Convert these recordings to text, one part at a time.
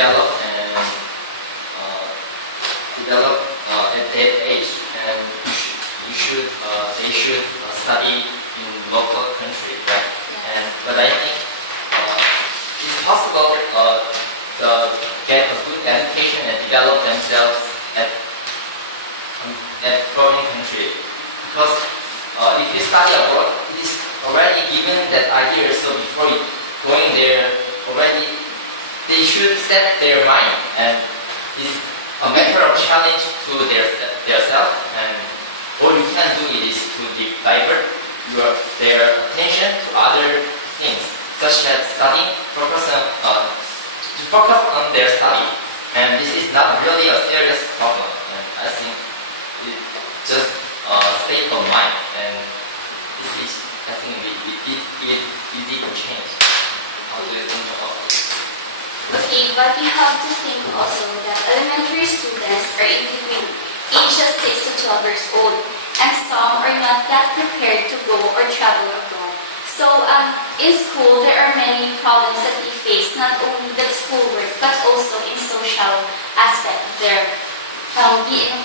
develop and at that age, and they should study in local country, right? And but I think it's possible to get a good education and develop themselves at foreign country, because if you study abroad, it is already given that idea. So before going there, already they should set their mind, and it's a matter of challenge to their self. And all you can do is to divert their attention to other things, such as studying, to focus on their study. And this is not really a serious problem. And I think it's just a state of mind. And this is, I think, it's easy to change. How do you think about it? Okay, but you have to think also that elementary students are in between ages 6 to 12 years old, and some are not that prepared to go or travel abroad. So in school, there are many problems that they face, not only with schoolwork, but also in social aspect of their being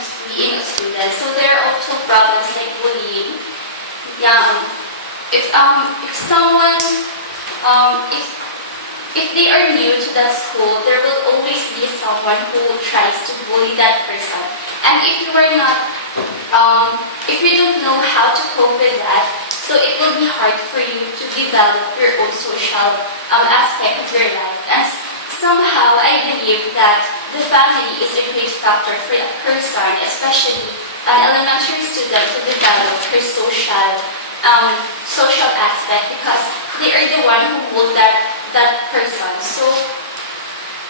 a student. So there are also problems like bullying. If they are new to that school, there will always be someone who tries to bully that person. And if you are not, if you don't know how to cope with that, so it will be hard for you to develop your own social aspect of your life. And somehow I believe that the family is a great factor for a person, especially an elementary student, to develop her social aspect, because they are the one who mold that person. So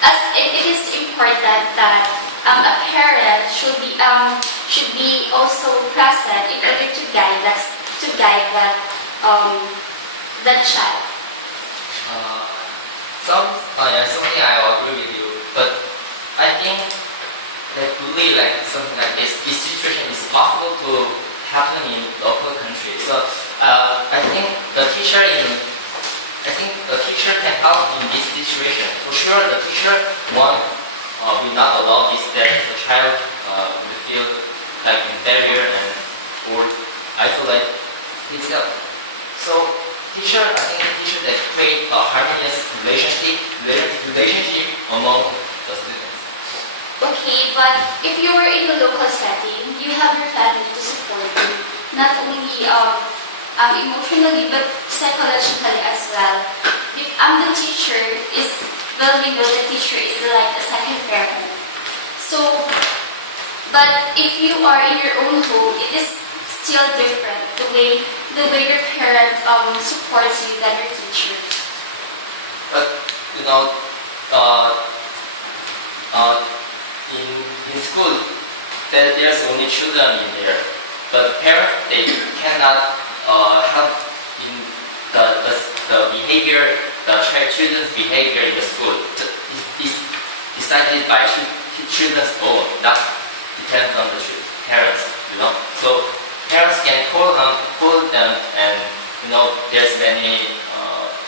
as it is important that a parent should be also present in order to guide that child. Something I agree with you, but I think that really like something like this situation is possible to happen in local countries. So I think the teacher can help in this situation. For sure, the teacher will not allow this, that the child will feel like inferior or isolate himself. So I think teacher that create a harmonious relationship among the students. Okay, but if you are in a local setting, you have your family to support you, not only emotionally but psychologically as well. The teacher is, well, we know the teacher is like a second parent. So, but if you are in your own home, it is still different, the way your parent supports you than your teacher. But in school, there's only children in there, but parents, they cannot help in the behavior, the children's behavior in the school. It's decided by children's own, not depends on the parents. So parents can call them, and there's many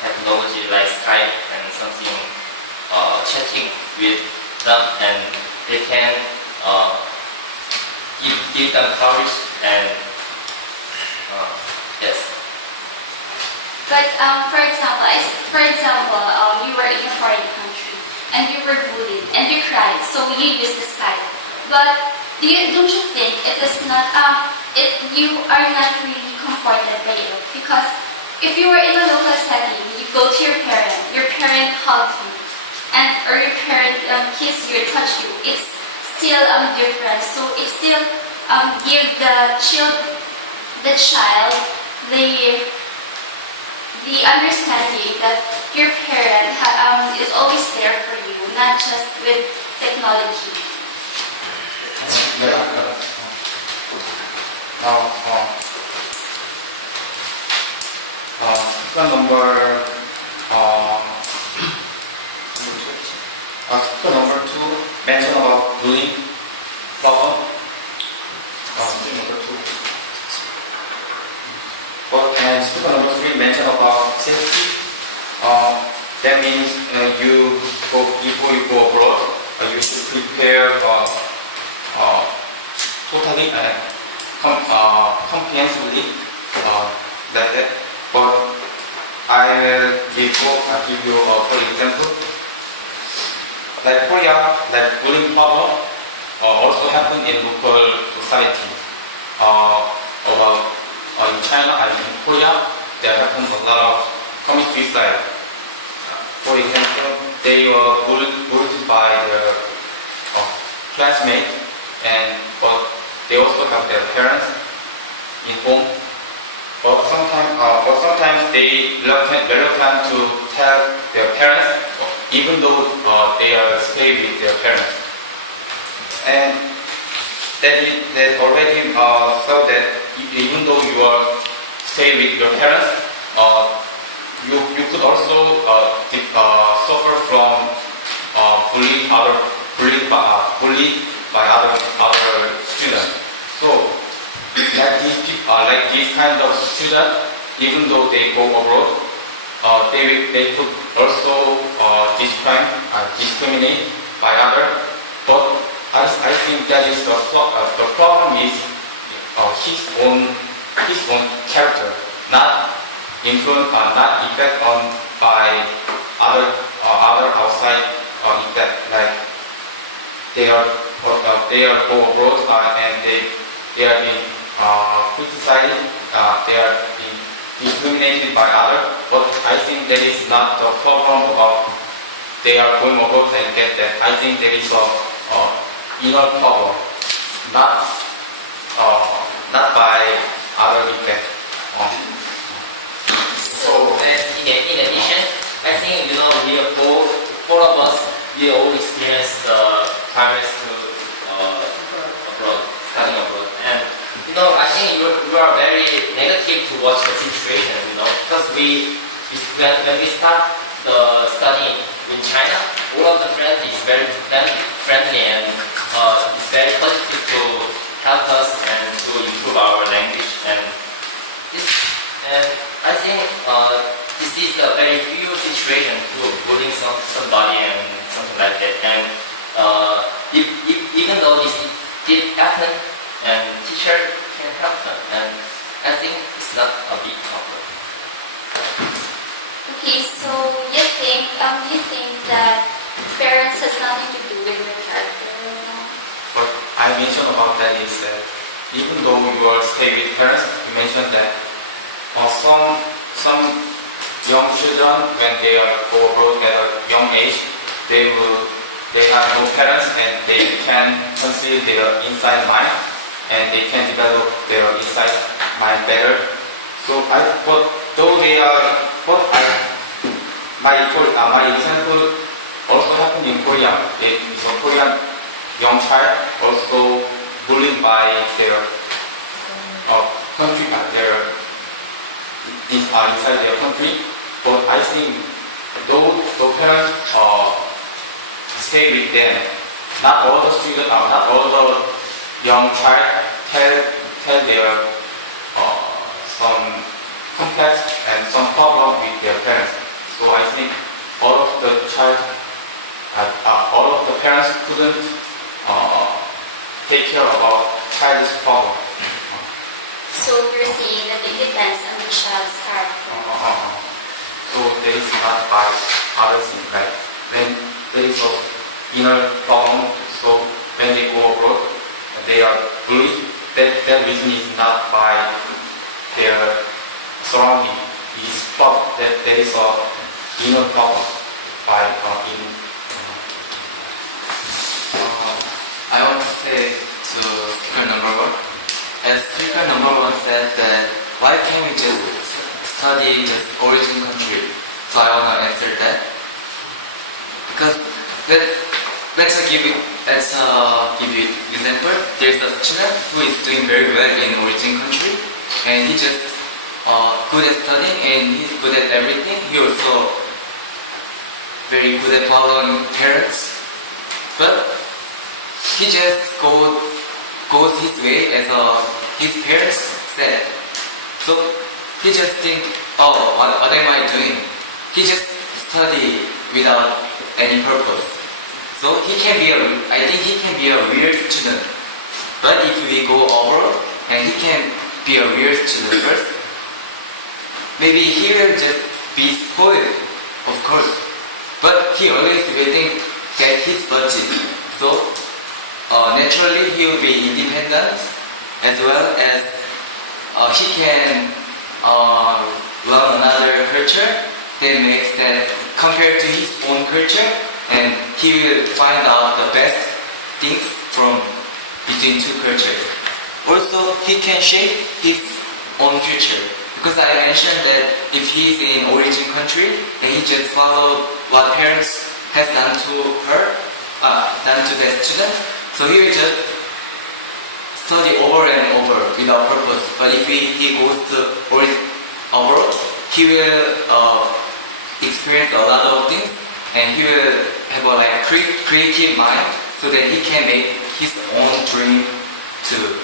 technology like Skype and something, chatting with them, and they can give them courage and yes. But for example, you were in a foreign country and you were bullied and you cried, so you used the Skype. But don't you think it is not you are not really comforted by it? Because if you were in a local setting, you go to your parent hugs you, or your parent kiss you or touch you, it's still different. So it still give the child the understanding that your parent is always there for you, not just with technology. Speaker number 2 mentioned about bullying problem. Speaker number 2. And speaker number 3 mentioned about safety. That means before you go abroad, you should prepare totally comprehensively like that. But I will give you for example, like Korea, like bullying problem also happen in local society. About in China and in Korea, there happens a lot of commit suicide. For example, they were bullied by their classmates, but they also have their parents in home. But sometimes they reluctant to tell their parents, even though they are stay with their parents. And that already saw that even though you are stay with your parents, you could also suffer from bullied by other students. So like these kind of students, even though they go abroad, they could also discriminate by others. But I think that is the problem is his own character, not influence, not effect on by other outside effect. Like they are go abroad and they are being criticized, they are being discriminated by others. But I think that is not the problem about they are going abroad and get that. I think there is a inner problem, not by other effect. So, and in addition, I think we all, four of us, we all experienced the primary school abroad, studying abroad, and I think you are very negative towards the situation, because when we start the studying in China, all of the friends is very friendly and it's very positive to help us and to improve our language, and I think this is a very few situation to bullying somebody and something like that. And even though this did happen, and teacher can help them, and I think it's not a big problem. Okay, so you think that parents has nothing to do with your character? What I mentioned about that is that even though you are stay with parents, you mentioned that some young children, when they are go abroad at a young age, they have no parents and they can conceal their inside mind and they can develop their inside mind better. So my example also happened in Korea. It's a Korean young child also bullied by their country, inside their country. But I think those parents stay with them. Not all the students, not all the young child tell their some complex and some problem with their parents. So I think all of the parents couldn't take care about child's problem. So you're saying that it depends on the child's character. So there is not by other things, like when there is an inner problem, so when they go abroad, they are bullied, that reason is not by their surrounding. There is an inner problem by I want to say to speaker number one, as speaker number one said that why can't we just study the origin country? So I want to answer that. Because let's give you example. There's a student who is doing very well in origin country, and he just good at studying and he's good at everything. He also very good at following parents, but he just goes his way as his parents said. So he just think, oh, what am I doing? He just study without any purpose. So I think he can be a real student. But if we go abroad and he can be a real student first, maybe he will just be spoiled, of course. But he always will get his budget. So naturally he will be independent, as well as he can learn another culture that makes that compared to his own culture, and he will find out the best things from between two cultures. Also, he can shape his own future, because I mentioned that if he is in origin country and he just followed what parents has done to that student, so he will just study over and over without purpose. But if he goes to abroad, he will experience a lot of things, and he will have a creative mind, so that he can make his own dream too.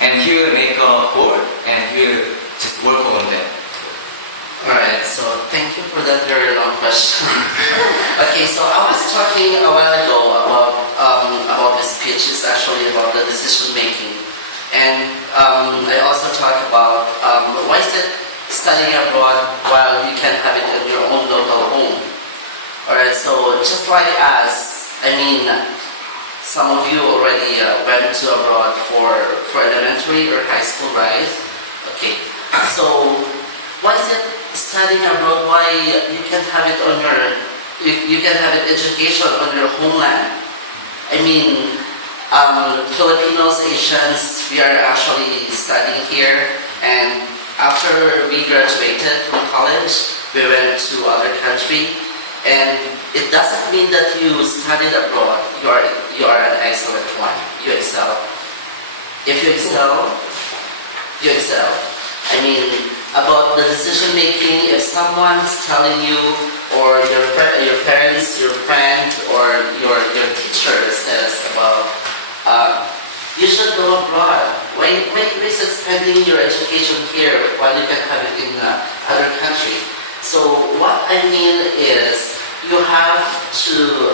And he will make a goal, and he will just work on that. Alright, so thank you for that very long question. Okay, so I was talking a while ago about this speech. It's actually about the decision making. And I also talked about why is it studying abroad while you can have it in your own local home. Alright, so just like us, I mean, some of you already went to abroad for elementary or high school, right? Okay, so why is it studying abroad? Why you can have it on you can have it education on your homeland? I mean, Filipinos, Asians, we are actually studying here, and after we graduated from college, we went to other country, and it doesn't mean that you studied abroad, you are an excellent one. You excel. If you excel, you excel. I mean, about the decision making, if someone's telling you, or your parents, your friend, or your teacher says about, you should go abroad. Why is it spending your education here while you can have it in other country? So what I mean is, you have to